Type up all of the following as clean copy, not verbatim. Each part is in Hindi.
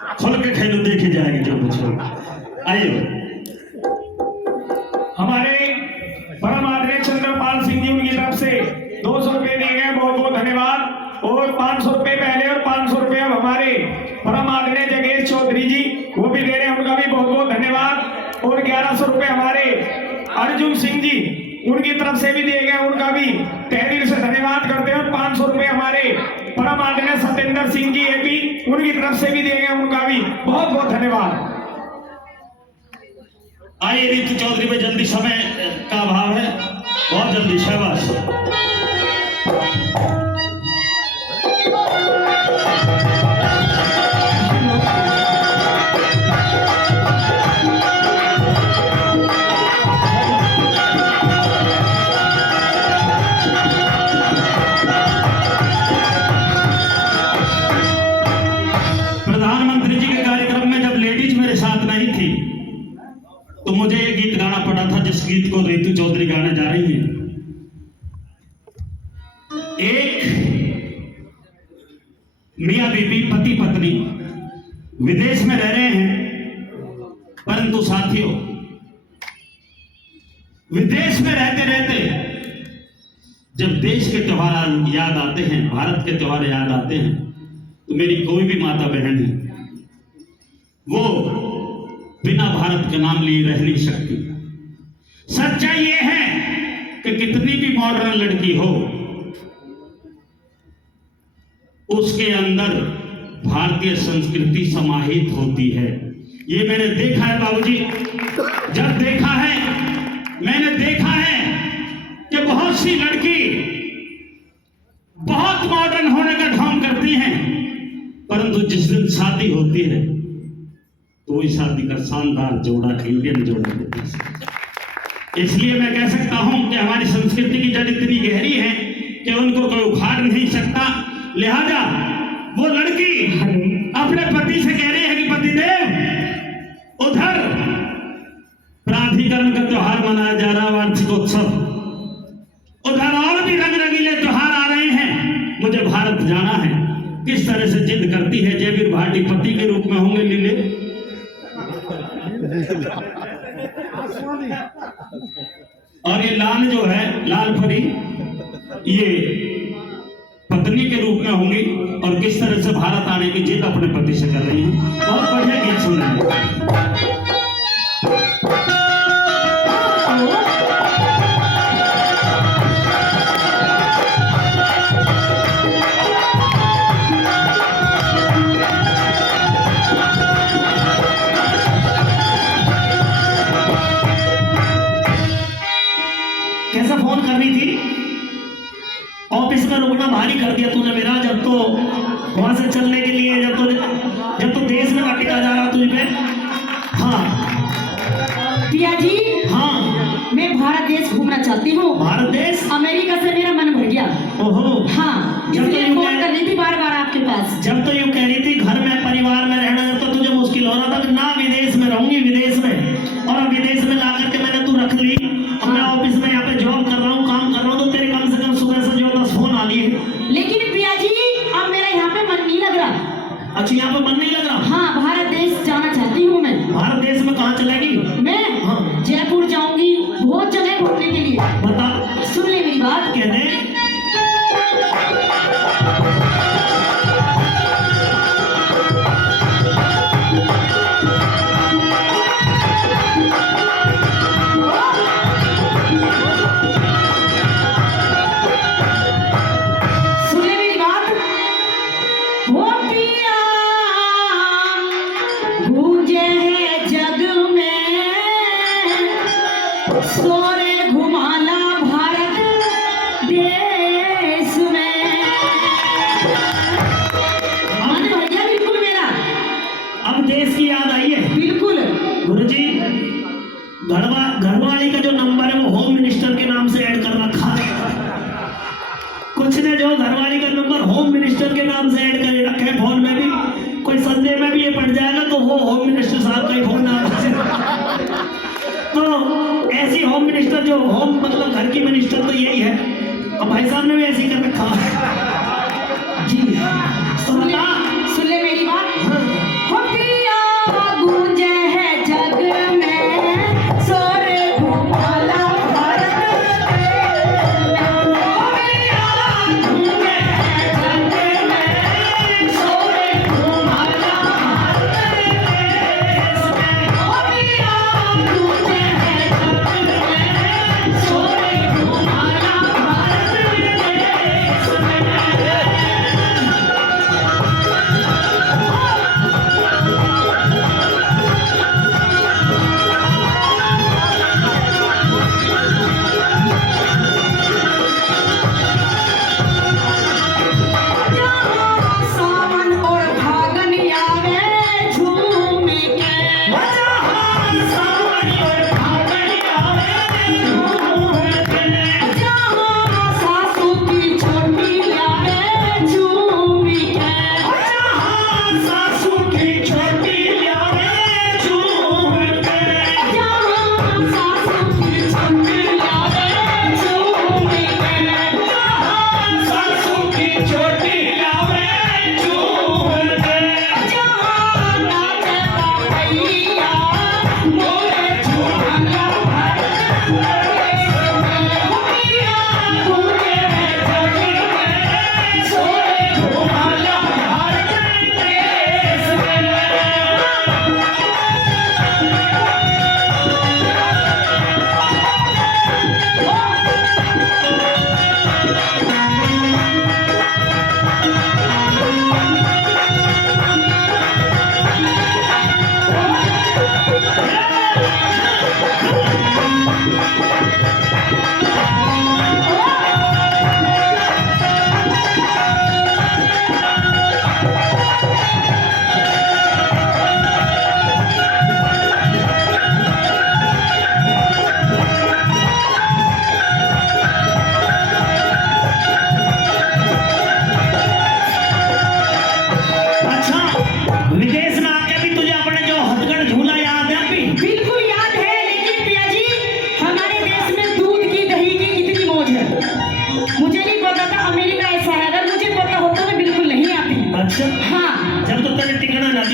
खोल के खेलो, देखे जाएगी जो कुछ हो। आइए हमारे परम आदरणीय चंद्रपाल सिंह जी, उनकी तरफ से 200 रुपए दिए गए, बहुत बहुत धन्यवाद। और 500 रुपए पहले और 500 रुपए अब हमारे परम आदरणीय जगेश चौधरी जी वो भी दे रहे हैं, उनका भी बहुत बहुत धन्यवाद। और 1100 रुपए हमारे अर्जुन सिंह जी, उनकी तरफ से भी दिए गए, उनका भी तहे दिल से धन्यवाद करते हैं। और 500 रुपए हमारे परम आदरणीय सत्येंद्र सिंह जी एपी, उनकी तरफ से भी दिए गए, उनका भी बहुत बहुत धन्यवाद। आइए रीतु चौधरी में जल्दी, समय का अभाव है, बहुत जल्दी। शाबाश। प्रधानमंत्री जी के कार्यक्रम में जब लेडीज मेरे साथ नहीं थी तो मुझे ये गीत गाना पड़ा था, जिस गीत को रीतु चौधरी गाने जा रही हैं। एक मियां बीबी पति पत्नी विदेश में रह रहे हैं, परंतु साथियों विदेश में रहते रहते जब देश के त्योहार याद आते हैं, भारत के त्योहार याद आते हैं, तो मेरी कोई भी माता बहन है वो बिना भारत के नाम लिए रह नहीं सकती। सच्चाई ये है कि कितनी भी मॉडर्न लड़की हो, उसके अंदर भारतीय संस्कृति समाहित होती है। ये मैंने देखा है बाबूजी, जब देखा है, मैंने देखा है कि बहुत सी लड़की बहुत मॉडर्न होने का ढोंग करती हैं, परंतु जिस दिन शादी होती है तो वही शादी का शानदार जोड़ा, इंडियन जोड़ा होता है। इसलिए मैं कह सकता हूं कि हमारी संस्कृति की जड़ इतनी गहरी है कि उनको कोई उखाड़ नहीं सकता। लिहाजा वो लड़की अपने पति से कह रही है कि पतिदेव, उधर प्राधिकरण का त्योहार मनाया जा रहा, वार्षिकोत्सव, उधर और भी रंग रंगीले त्योहार आ रहे हैं, मुझे भारत जाना है। किस तरह से जिद करती है। जयवीर भाटी पति के रूप में होंगे लीले, और ये लाल जो है, लाल परी, ये पत्नी के रूप में होंगी, और किस तरह से भारत आने की जिद अपने पति से कर रही है। बहुत बढ़िया गीत सुन रहे हैं। कैसे फोन करनी थी, ऑफिस में रुकना भारी कर दिया तूने मेरा। जब तो वहां से चलने के लिए, जब तो देश में टिका जा रहा तुझ पे। हाँ पिया जी, हाँ मैं भारत देश घूमना चाहती हूँ। भारत देश? अमेरिका से मेरा मन भर गया। ओहो। हाँ, जब तो इसलिए फोन कर रही थी बार बार आपके पास। जब तो यूं कह रही थी घर में परिवार में रहना, तो तुझे मुश्किल हो रहा था कि ना विदेश में रहूंगी, विदेश में। और अब विदेश में ला करके मैंने तू रख ली। मैं ऑफिस में यहाँ पे जॉब कर रहा हूँ, काम कर रहा हूँ, तो तेरे कम से कम सुबह से जो 10 फोन आ लिए। लेकिन पिया जी, अब मेरा यहाँ पे मन नहीं लग रहा। अच्छा, यहाँ पे मन नहीं लग रहा? हाँ, भारत देश जाना चाहती हूँ मैं। भारत देश में कहाँ चलेगी? मैं हाँ। जयपुर जाऊंगी, बहुत जगह घूमने के लिए। बता। सुन ले मेरी बात। कहते सोरे घुमाला भारत देश में। मन भर गया बिल्कुल मेरा। अब देश की याद आई है? बिल्कुल। गुरुजी, घरवाली का जो नंबर है वो होम मिनिस्टर के नाम से ऐड कर रखा है। कुछ ने जो घरवाली का नंबर होम मिनिस्टर के नाम से ऐड कर रखा है फोन में भी। कोई संदेह में भी ये पड़ जाएगा तो वो होम मिनिस्टर साहब का ही फोन आ तो ऐसी होम मिनिस्टर जो होम मतलब घर की मिनिस्टर तो यही है। अब भाई साहब ने भी ऐसी कर रखा है जी। सुन ले मेरी बात।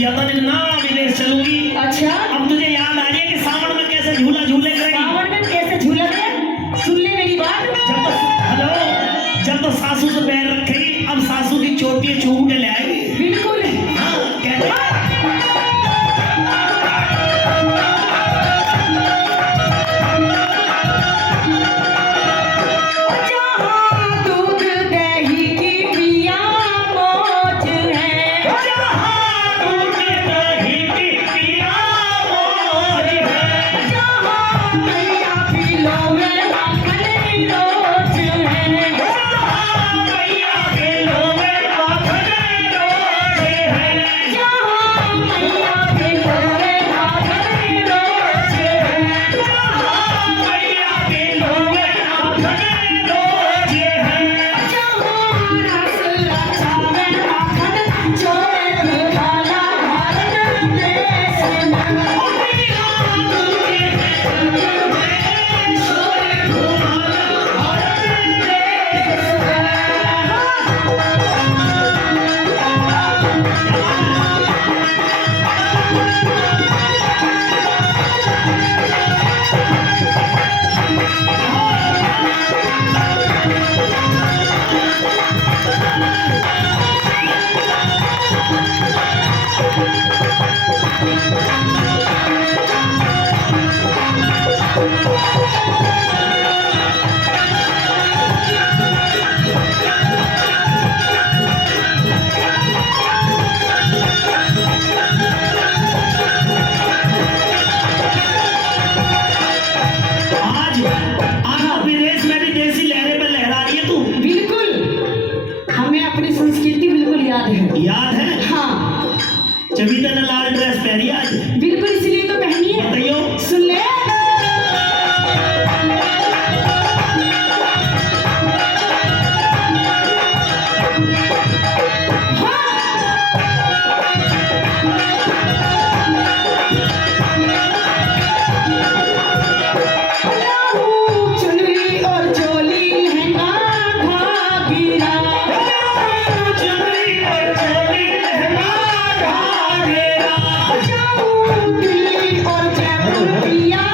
किया था लेकिन ना विदेश चलूंगी। अच्छा अब तुझे याद आ रही है कि सावन में कैसे झूला झूले करेगी? सावन में कैसे झूला दे? सुन ले मेरी बात। जब तो सासू से पैर रखेगी, अब सासू की चोटी चूम के ले आएगी। बिल्कुल हाँ, कहते हैं जहाँ दूध दही की पिया मौज है, जहाँ दूध दही की पिया मौज है, जहाँ मैया पीलो में माखन रोज है, जहाँ मैया के लोगे माखन रोज है, जहाँ मैया पीलो में माखन रोज है, जहाँ मैया के लोगे माखन रोज है। जहाँ रस लच्छा में माखन चोरे खाला भारत देश में। आज विदेश में भी देसी लहरें पे लहरा रही है तू। बिल्कुल हमें अपनी संस्कृति बिल्कुल याद है। याद है? हाँ चबीता ने लाल ड्रेस पहनी आज। बिल्कुल इसलिए तो पहनी है। बताइयो। सुन ले चुनरी और चोली लहंगा घाघरा, चुनरी और चोली लहंगा घाघरा, दिल्ली और जयपुर पिया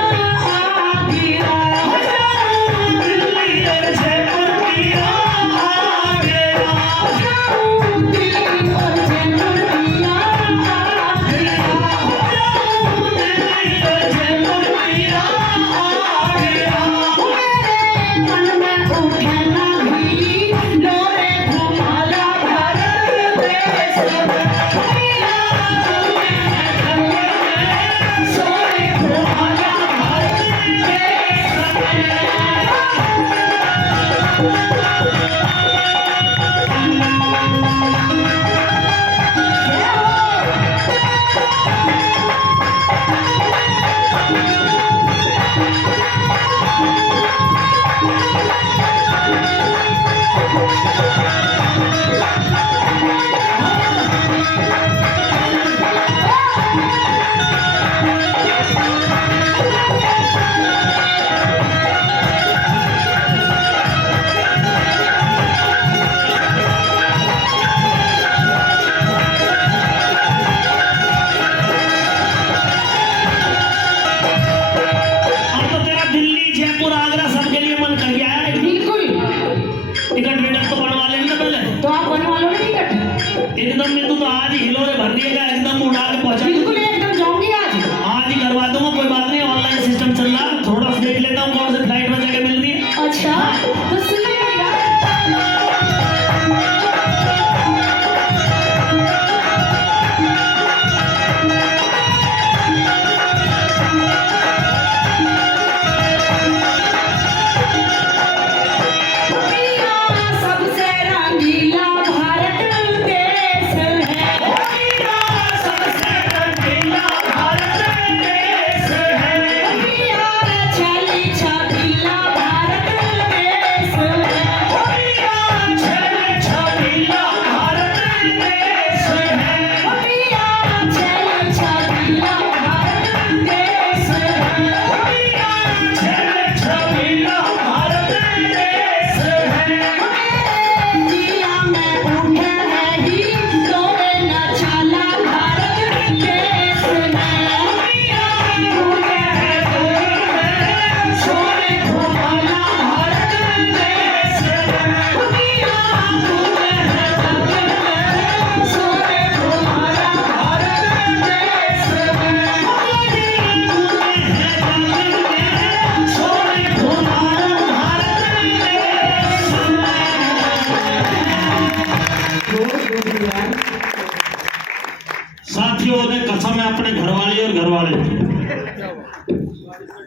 समय अपने घरवाली और घरवाले थे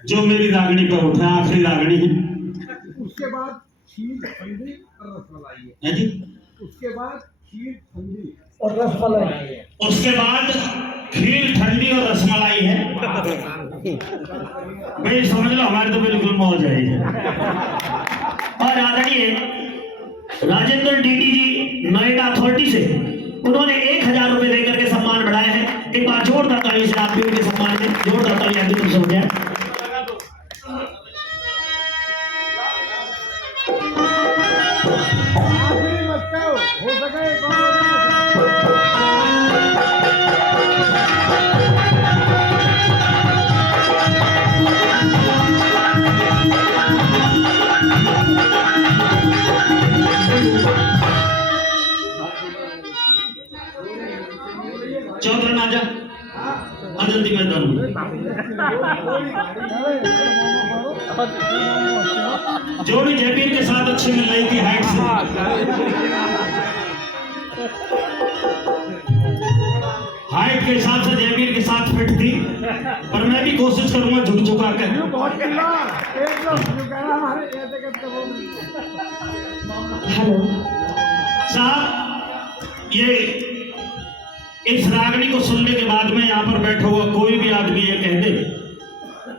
जो मेरी रागनी पर उठे, आखिरी रागनी है। उसके बाद खीर ठंडी और रसमलाई है जी। उसके बाद खीर ठंडी और रसमलाई। उसके बाद खीर ठंडी और रसमलाई है। भाई समझ लो, हमारे तो बिल्कुल मौज है। और आदरणीय राजेंद्र डीडी जी नोएडा अथॉरिटी से उन्होंने 1000 रुपए देकर के सम्मान बढ़ाया है। एक बार जोरदार ताली से आप भी उनके सम्मान में जोरदार ताली आपकी तरफ से हो जाए। आखिरी बच्चा हो सके चौधरी आजा, जल्दी मैदान में। जोड़ी जयवीर के साथ अच्छी मिल रही थी हाइट से। हाइट के हिसाब से जयवीर के साथ फिट थी, पर मैं भी कोशिश करूंगा झुक झुका कर। हेलो साहब, ये इस रागनी को सुनने के बाद में यहाँ पर बैठा हुआ कोई भी आदमी ये कह दे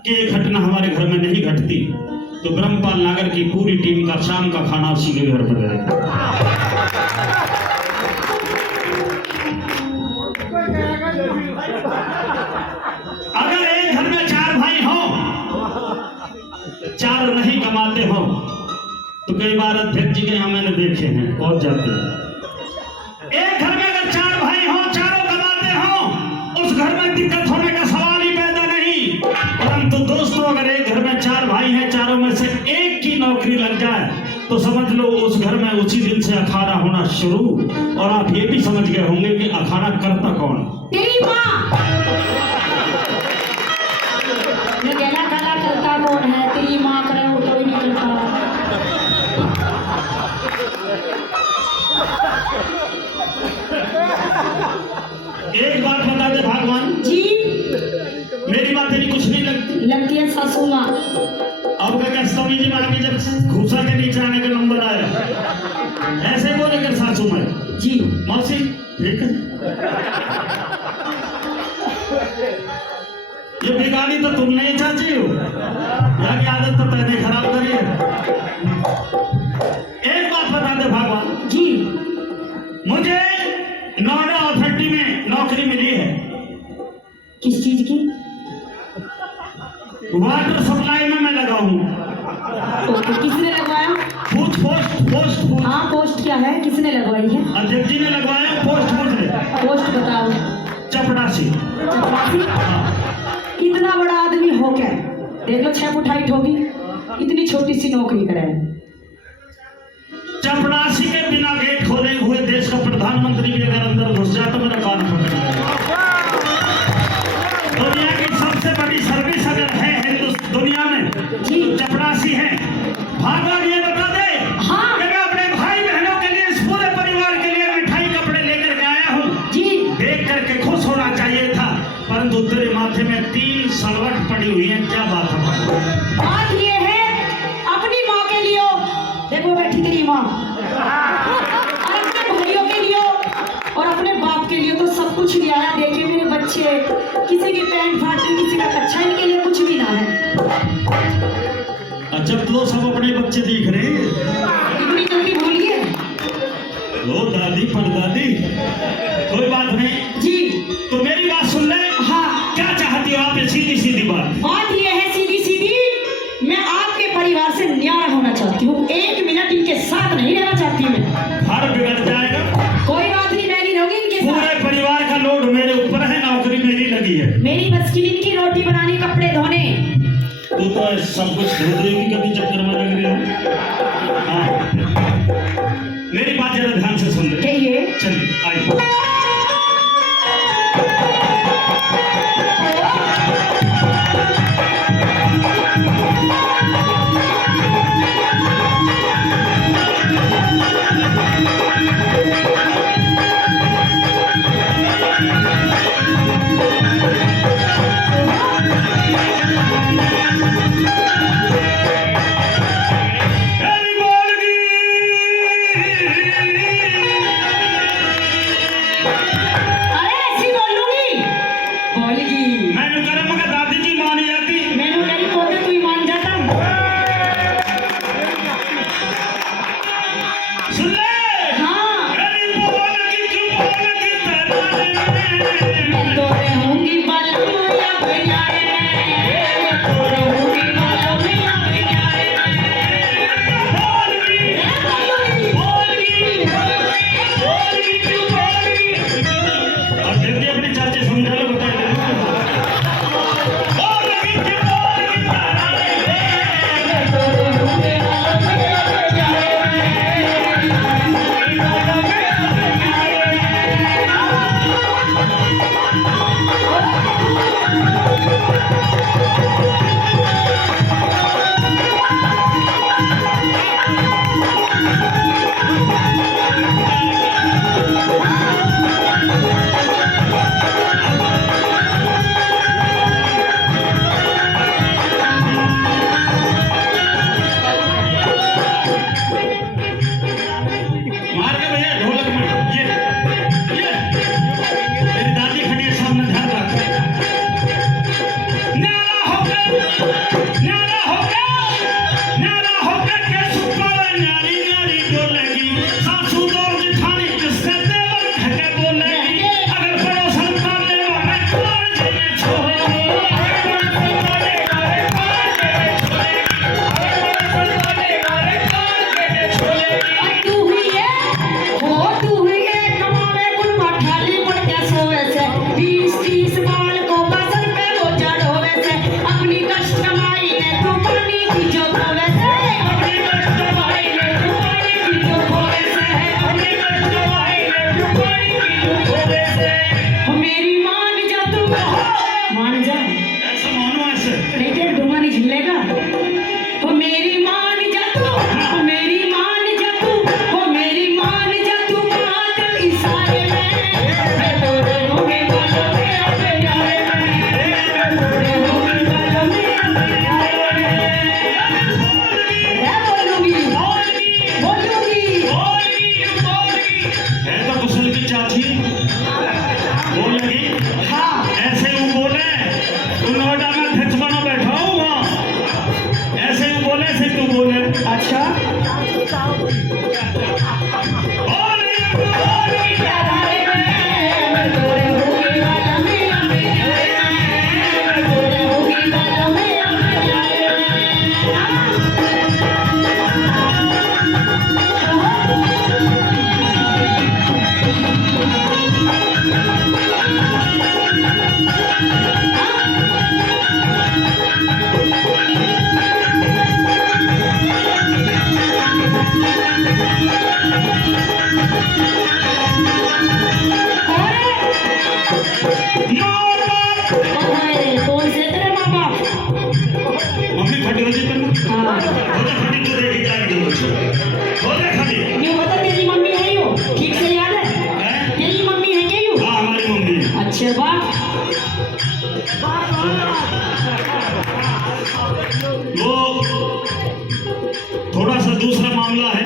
कि ये घटना हमारे घर में नहीं घटती, तो ब्रह्मपाल नागर की पूरी टीम का शाम का खाना उसी के घर पर रहेगा। अगर एक घर में 4 भाई हो, 4 नहीं कमाते हो, तो कई बार अध्यक्ष जी के यहाँ मैंने देखे हैं पहुंच जाते हैं। एक घर में अगर 4 भाई हो, चारों कमाते हो, उस घर में दिक्कत होने का सवाल ही पैदा नहीं। परंतु दोस्तों, अगर एक घर में 4 भाई हैं, चारों में से एक की नौकरी लग जाए, तो समझ लो उस घर में उसी दिन से अखाड़ा होना शुरू। और आप ये भी समझ गए होंगे कि अखाड़ा करता कौन? तेरी माँ। मैं कहना काला करता कौन है? तेरी माँ करे वो कोई नहीं करता। एक बात बता दे भगवान जी, मेरी बात तेरी कुछ नहीं लगती। लगती है सासू माँ। अब क्या स्वामी जी महाराज जब घूसा के नीचे आने का नंबर आया, ऐसे बोले कर सासू में जी मौसी ठीक है। ये बिगाड़ी तो तुम नहीं चाची हो, यहाँ की आदत तो पहले खराब करी है। एक बात बता दे भगवान जी, मुझे नोएडा अथॉरिटी में नौकरी मिली है। किस चीज की? वाटर सप्लाई में मैं लगा हूँ। ओके, किसने लगवाया? पोस्ट हाँ, पोस्ट क्या है? किसने लगवाई है? अध्यक्ष जी ने लगवाया। पोस्ट पोस्ट बताओ। चपड़ासी। इतना बड़ा आदमी हो क्या? देख लो 6 फुट हाइट होगी, इतनी छोटी सी नौकरी करे। चपड़ासी के बिना गेट खोले हुए देश का प्रधानमंत्री भी अगर अंदर घुस जाए तो मेरा कान फट जाएगा। दुनिया की सबसे बड़ी सर्विस अगर है दुनिया में जी, चपड़ासी है। भगवान ये बता दे हाँ। कि मैं अपने भाई बहनों के लिए, इस पूरे परिवार के लिए मिठाई कपड़े लेकर के आया हूँ। जी, देख करके खुश होना चाहिए था, परंतु तेरे माथे में 3 सलवट पड़ी हुई है। क्या बात है? बात ये है, अपनी माँ के लिए देखो बैठी तेरी माँ, और अपने भाइयों के लिए और अपने बाप के लिए तो सब कुछ ले आया। देखिए मेरे बच्चे, किसी की पैंट फाटी, किसी का कच्चा, इनके लिए कुछ भी ना है। अच्छा, तो सब अपने बच्चे दिख रहे हैं। इतनी जल्दी भूलिए? लो दादी परदादी, कोई बात नहीं जी, तो मेरी बात सुन ले। हाँ। क्या चाहती हो आप? सीधी सीधी बात ये है, सीधी सीधी, मैं आपके परिवार से न्यारा होना चाहती हूँ। 1 मिनट इनके साथ नहीं रहना चाहती मैं। घर बिगड़ जाएगा। कोई बात नहीं, मैं नहीं रहूंगी इनके पूरे साथ। परिवार का लोड मेरे ऊपर है, नौकरी मेरी लगी है। मेरी बस की इनकी रोटी बनानी, कपड़े धोने। तू तो सब कुछ धो देगी, कभी चक्कर में लग रही हो। हाँ। मेरी बात जरा ध्यान से सुन ले। कहिए। चलिए आइए। भी करे मगर दादी जी मानी जाती। मैंने कही पोते तू ही मान जाता। सुन ले। हाँ मेरी बोल की तरह मैं तो रहूंगी बालों या भैयारे में, मैं तो रहूंगी बालों में या भैयारे में। और जल्दी अपने चाचे समझा लो बता दे। मार के भैया ढोलक में ये मेरी दादी खड़ी है सामने ध्यान रख। न्यारा होकर के सुपारा न्यारी न्यारी डोलेगी, सासू दौड़ जिठानी जिससे देवर खके बोलेगी, अगर पड़ोसन पाले वाले कौन जाए छोड़ेगी, तू हुई है, तू हुई है कमावे कुल मठाली पड़ के सोवे से, 20-30 बाल को बसर पे वो चढ़ोवे से, अपनी कष्ट कमाई ने तू पानी की जो खोवे से, अपनी कष्ट कमाई ने तू पानी की जो खोवे से, अपनी कष्ट कमाई ने तू पानी की जो खोवे से। हो मेरी मान जा तू, मान जा ऐसा मानो ऐसे। नहीं तेरे दूंगा नहीं झिलेगा। हो मेरी मान जा तू, हो मेरी मान जा तू, हो मेरी मान जा तू बादल इशारे में, मैं तो रहूंगी बालों में अपने यारे में, मैं तो रहूंगी बालों में अपने यारे में। मैं बोलूंगी है तो कुशल की चाची बोल लगी। हाँ ऐसे वो बोले तू नोएडा में अध्यक्ष बनो बैठा हूँ वहाँ, ऐसे वो बोले ऐसे तू बोले। अच्छा यारे में, मैं तो रहूंगी बालों में अपने यारे में, मैं तो रहूंगी बालों में अपने यारे कौन से तेरे माँ बाप? मम्मी खड़ी हो जी तुम हाँ होते खड़ी तो देखी जाएगी होते खड़ी ये बता तेरी मम्मी है यो, ठीक से याद है? है। तेरी मम्मी है क्या यो? हाँ हमारी मम्मी है। अच्छे बाप। वो थोड़ा सा दूसरा मामला है।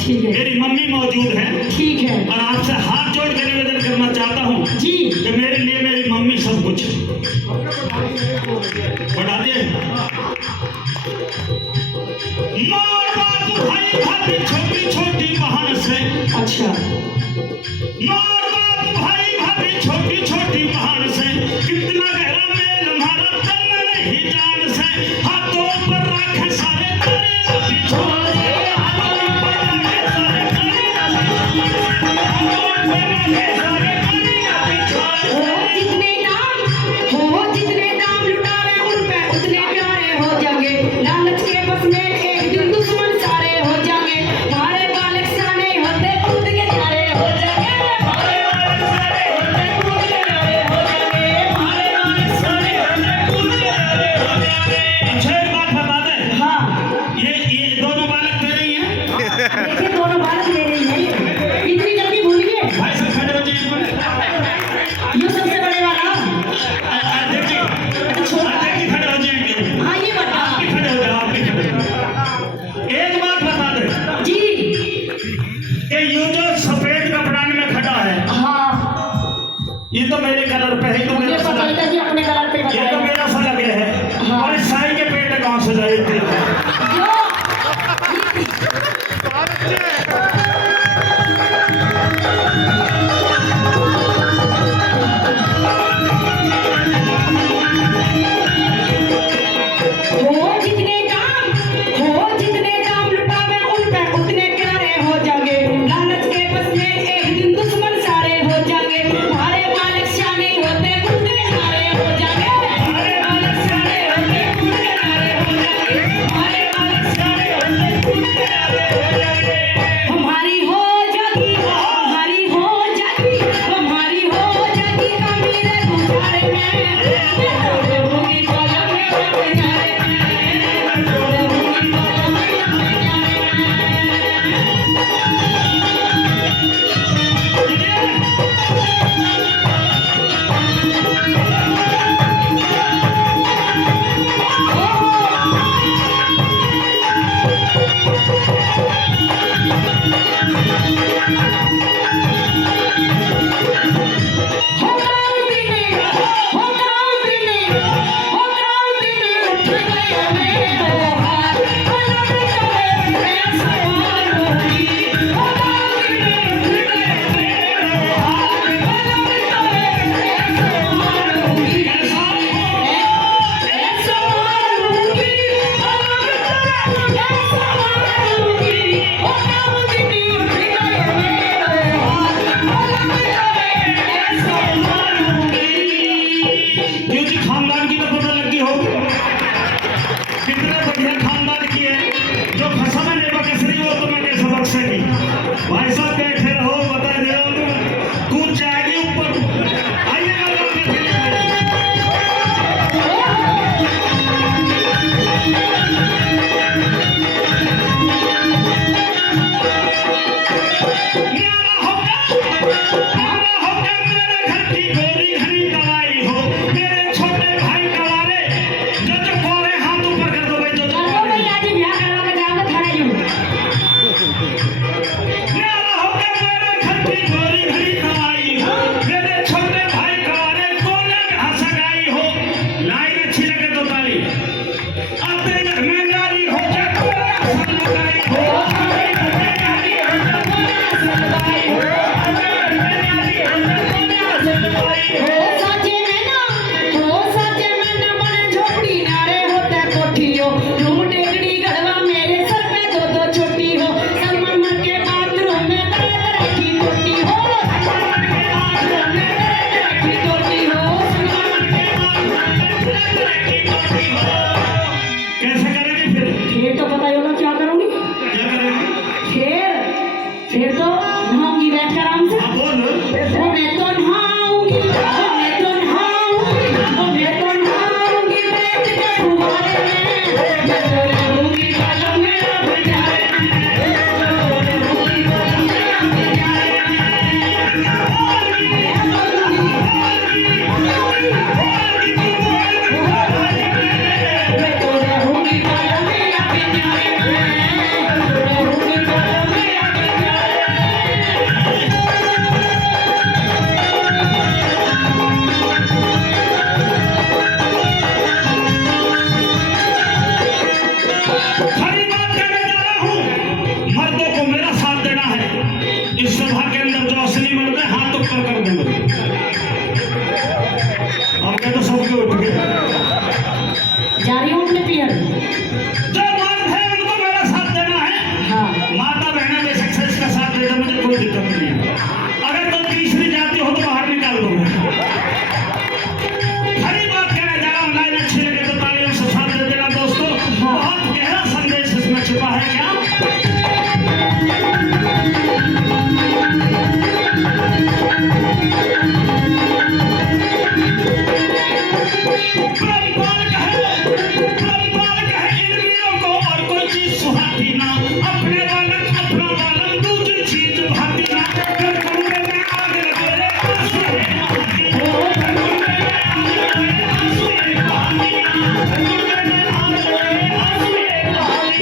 ठीक है मेरी मम्मी मौजूद है ठीक है और आपसे हाथ जोड़ के निवेदन करना चाहता हूँ जी। कि मेरे लिए मेरी मम्मी सब कुछ बढ़ा दे। माँ बाप भाई भाभी छोटी छोटी बहन से, अच्छा माँ बाप भाई भाभी छोटी छोटी बहन से, कितना गहरा मेल हमारा तन नहीं जान से, हाथों पर रखे सारे तारे अभी छोड़ दे, हाथों पर रखे सारे तारे अभी छोड़ दे, हाथों पर रखे सारे तारे अभी छोड़ दे। जितने दाम लुटावे उन पे उतने प्यारे हो जाएंगे, लालच के बस में एक दिन दुश्मन सारे हो जाएंगे, हमारे बालक साने होते खुद के प्यारे हो जाएंगे, हमारे बालक साने होते खुद के प्यारे हो जाएंगे, हमारे बालक साने होते खुद के प्यारे हो जाएंगे। अच्छा एक बात बता दे। हाँ ये दोनों बालक तेरे ही हैं? देखिए दोनों बालक मेरे ही हैं, इतनी जल्दी भूल गए? भाई सब खड़े हो जाइए। ये सबसे बड़े वाला देखिए छोटा खड़े हो जाएंगे। हाँ ये बता आप भी खड़े हो जाओ, आप भी खड़े हो जाओ। एक बात बता दे जी। कि ये जो सफेद कपड़ान में खड़ा है हाँ ये तो मेरे कलर पे है, तो मुझे मेरा पता ही था कि अपने कलर पे क्यों जी, खानदान की तो पता लगी हो, कितने बढ़िया खानदान की है। जो फंसा में लेबा कसरी हो तो मैं कैसे बच सकी। भाई साहब बैठे रहो, बता दे कूद जाएगी ऊपर। आइएगा लड़के के लिए। न्यारा होकर मेरे घर की गोरी घनी दवाई हो, मेरे छोटे भाई कवारे जो कोरे हाथ ऊपर कर दो भाई, जो चलो भाई आज ही ब्याह करवा के जाऊंगा थाने यूं। न्यारा होकर मेरे घर की गोरी घनी दवाई हो, मेरे छोटे भाई कवारे कोले में हंसगाई हो। लाइन अच्छी लगे तो ताली। आते घर में नारी हो जा कोरा सब लगाई हो, आते घर में नारी हो जा कोरा सब लगाई हो, आते घर में नारी हो जा कोरा सब लगाई हो। हो साचे में ना बने झोपड़ी नारे होता कोठियो, रूम टेकड़ी गढ़वा मेरे सर पे दो दो छोटी हो, संगमरमर के बाथरूम में तरह तरह की टोटी हो, संगमरमर के बाथरूम में तरह तरह की टोटी हो, संगमरमर के बाथरूम में तरह तरह की टोटी हो। कैसे करेंगे फिर? फिर तो पता ही होगा क्या करूंगी। क्या करेंगे? फिर तो नहाऊंगी बैठ कर आराम से। हाँ बोल। मैं तो नहाऊंगी, मैं तो नहाऊंगी बैठ के फुहारे में, मैं तो रहूंगी बालों में अपने प्यारे में, मैं तो रहूंगी बालों में अपने प्यारे में, मैं तो रहूंगी बालों में अपने प्यारे में, रहूंगी बालों में अपने प्यारे में। खरी बात कहने जा रहा हूँ, मर्दों को मेरा साथ देना है। इस सभा के अंदर जो असली मर्द है हाथ ऊपर कर देंगे। अब क्या तो सबके उठ गए। जा रही हूँ अपने पियर। जो मर्द है उनको मेरा साथ देना है। हाँ माता बहना बेशक से इसका साथ दे दो, मुझे कोई दिक्कत नहीं है। अगर तुम तीसरी जाति हो तो बाहर निकाल दो। खरी बात कहने जा रहा हूँ, लाइन अच्छी लगे तो तालियों से साथ दे देना दोस्तों। बहुत गहरा संदेश इसमें छुपा है। क्या प्रतिपाल कहे इन वीरों को और कोई चीज सुहाती ना, अपने बालक अपना बालक दूसरी चीज भाती ना। कर कुंडे में आग लगे रे आंसू है बहाती, कर कुंडे में आग लगे रे आंसू है बहाती, कर कुंडे में आग लगे रे आंसू है बहाती।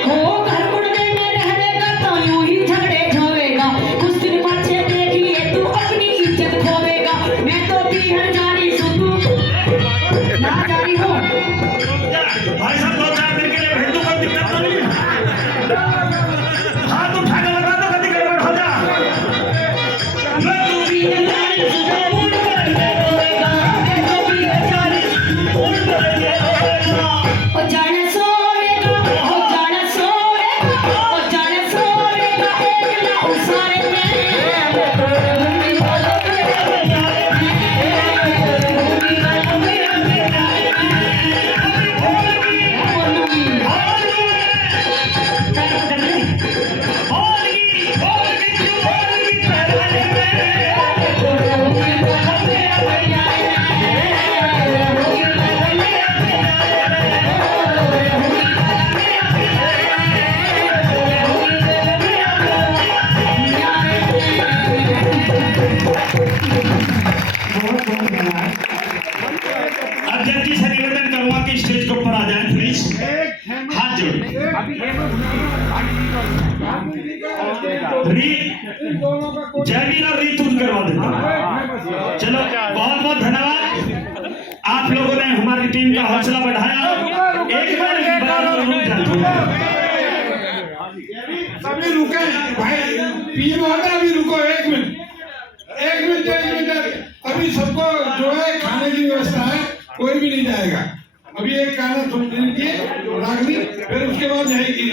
हो घर कुंडे में रहेगा तो यूं ही झगड़े झोवेगा, कुछ दिन पाछे देखिए तू अपनी इज्जत खोवेगा। मैं तो पीहर जारी सुनू ना जारी हो। भाई साहब 2-4 दिन के लिए भेज दो, कोई दिक्कत तो नहीं है। हाथ उठा के लगा दो, कभी गड़बड़ हो जा। मैं तो पीहर जारी सुनू उड़ कर के रोवेगा, मैं तो पीहर जारी उड़ करेंगे रोएगा। ओ जाने सोएगा, ओ जाने सोएगा, ओ जाने सोएगा एकला उसारे में, मैं तो रहूंगी बालों में अपने प्यारे में, रहूंगी बालों में अपने प्यारे में। बोलूंगी अध्यक्ष जी से निवेदन करूंगा कि स्टेज के ऊपर आ जाए प्लीज। हाथ जोड़ जयवीर और रीतून करवा देता हूं। चलो बहुत बहुत धन्यवाद। आप लोगों ने हमारी टीम का हौसला बढ़ाया। एक बार सभी रुके भाई, पीएम होता है, अभी रुको 1 मिनट। अभी सबको जो है खाने की व्यवस्था है, कोई भी नहीं जाएगा। अभी एक गाना सुन लीजिए, रागनी, फिर उसके बाद जाएगी।